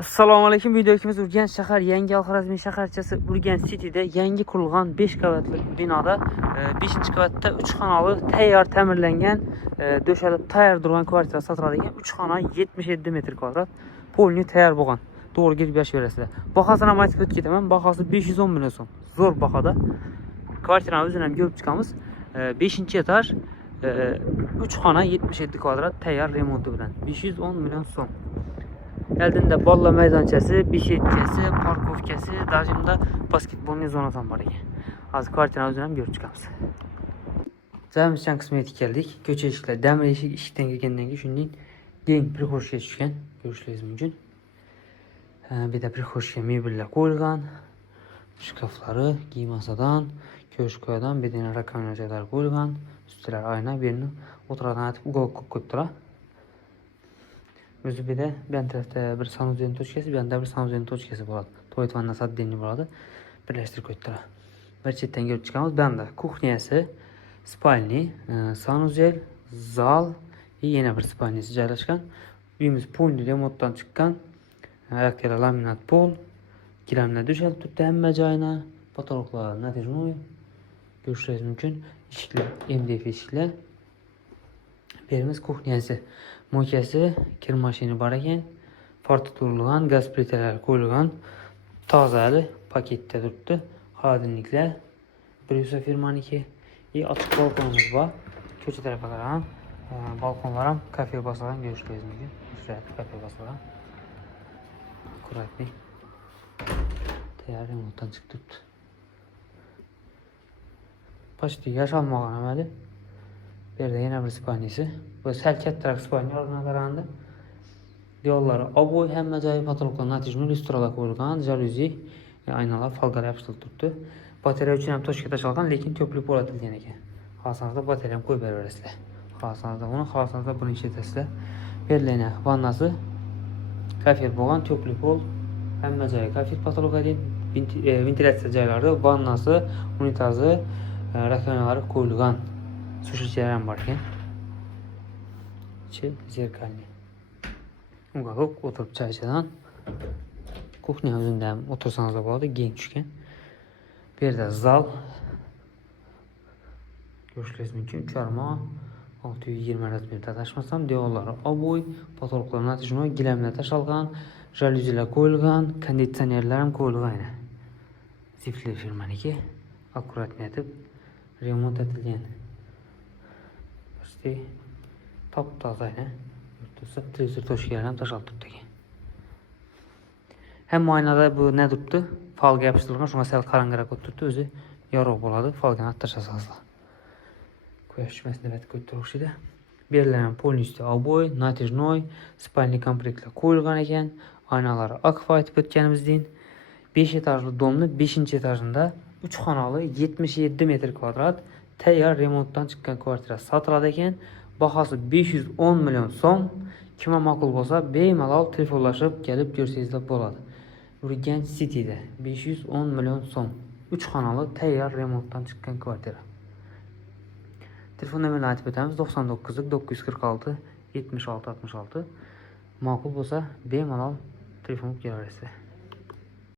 Assalomu alaykum. Videomiz Urganch shahar Yangi Al-Xorazmiy shaharchasi Urganch City'da yangi qurilgan 5 qavatli binoda 5-qavatda 3 xonali tayyor ta'mirlangan döşəlib tayyor durgan kvartira sotiladigan 3 xona 77 metr kvadrat polni tayyor bo'lgan. To'g'ri girib yashayverasizlar. Bahosini ham aytib o'tib ketaman. Bahosi 510 million so'm. Zo'r bahada. Kvartirani o'zini ham ko'rib chiqamiz. 5-etaj 3 xona 77 kvadrat tayyor remonti bilan 510 million so'm. Eldində bolla maydonchasi, beshetkasi, parkovkasi, dajimda basketbolning zonasi ham bor ekan. Hozir kvartirani o'zini ham ko'rib chiqamiz. Jamishchan qismiga yetib keldik. Ko'cha eshiklar, damir eshik ishikdan kirgandan keyin shunday keng prixoshga tushgan, ko'rishingiz mumkin. Bu yerda prixoshga mebellar qo'yilgan, shkaflari, kiyim asadan, ko'rish qo'yadan, bu yerda rakovina joylari qo'yilgan, ustilar oyna, bu yerni o'tiradigan atib uголок qo'yib turadi. O'zi bir de ben tarafta bir sanuzelin tochkasi, bu yerda bir sanuzelin tochkasi bo'ladi. Tualet vannasi отдельный bo'ladi. Birlashtirib qo'yib turadi. Bir chetdan ko'rib chiqamiz. Bu yerda kuxnyasi, spalni, sanuzel, zal va yana bir spalnisi joylashgan. Uyimiz polni remontdan chiqqan. Ayaklar laminat pol, gilamlar döşəlib turibdi hamma joyini. Потолоклар натяжной. Ko'rishingiz mumkin. Eshiklar MDF eshiklar. Berimiz kuxnyasi. Mo'kasi, kir mashina bor ekan. Fortiturilgan gaz plitalari qo'yilgan. Tozali paketda turibdi. Xodinliklar Bryusa firmaniki. Ochiq balkonimiz bor. Ko'cha tarafga qarab, balkonlar ham kafe bosilgan ko'rishingiz mumkin. Shurada kafe bosilgan. Akkuratli. Tayyor remontdan chiqib turibdi. Почти yashalmagan amali. Bu yerda yana bir spalnisi. Bu sal kattaroq spalni o'rniga qaraganda. Devorlari oboy, hamma joyi потолокlar натяжной lystralar qo'yilgan, jaluzi, aynalar, falgalar yopishtirilib turibdi. Batareya uchun ham toshga tashlangan, lekin to'pli bo'latilgan ekan. Xohlasangiz batareya ham qo'yib beraverasizlar. Xohlasangiz buni ishlatasizlar. Berlina vannasi kafir bo'lgan, to'pli pol, hamma joyi kafir потолокga deydi. Ventilyatsiya joylari, vannasi, unitazi, rakovinalar qo'yilgan. Sушителер ham bor ekan. Zerkalni. Uголок o'tirib charchadan. Kuxnya o'zida ham o'tirsangiz bo'ladi, keng tushgan. Bu yerda zal. Ko'rishingiz mumkin, 3,5 620 razmerda tashmasam, devorlari oboy, потолоклар натяжной, gilamlar tashalgan, jaluzilar qo'yilgan, konditsionerlar ham qo'yilgan. Zifli firmaniki, akkuratni etib remont etilgan. Top-toza tursa, televizor to'shkalari ham tashalib turibdi ekan. Hamma oynada bu ne turibdi? Falga yopishtirilgan, shunga sal qarangiroq turibdi, o'zi yorug' bo'ladi, falgani tashlasangiz. Quyosh tushmasin deb aytib qo'yib turishdi. Berlar ham polniy oboy, natяжной, spalni komplektlar qo'yilgan ekan. Oynalari akfa aytib o'tganimizdek, 5 etajli domni 5-etajida 3 xonali 77 metr kvadrat tayyor remontdan chiqqan kvartira sotiladi ekan. Bahosi 510 million so'm. Kimga ma'qul bo'lsa, bemalol telefonlashib kelib ko'rsangizlar bo'ladi. Urganch City'da 510 million so'm. 3 xonali tayyor remontdan chiqqan kvartira. Telefon nomerini aytib o'tamiz: 99 946 76 66. Ma'qul bo'lsa, bemalol telefon kelaverasizlar.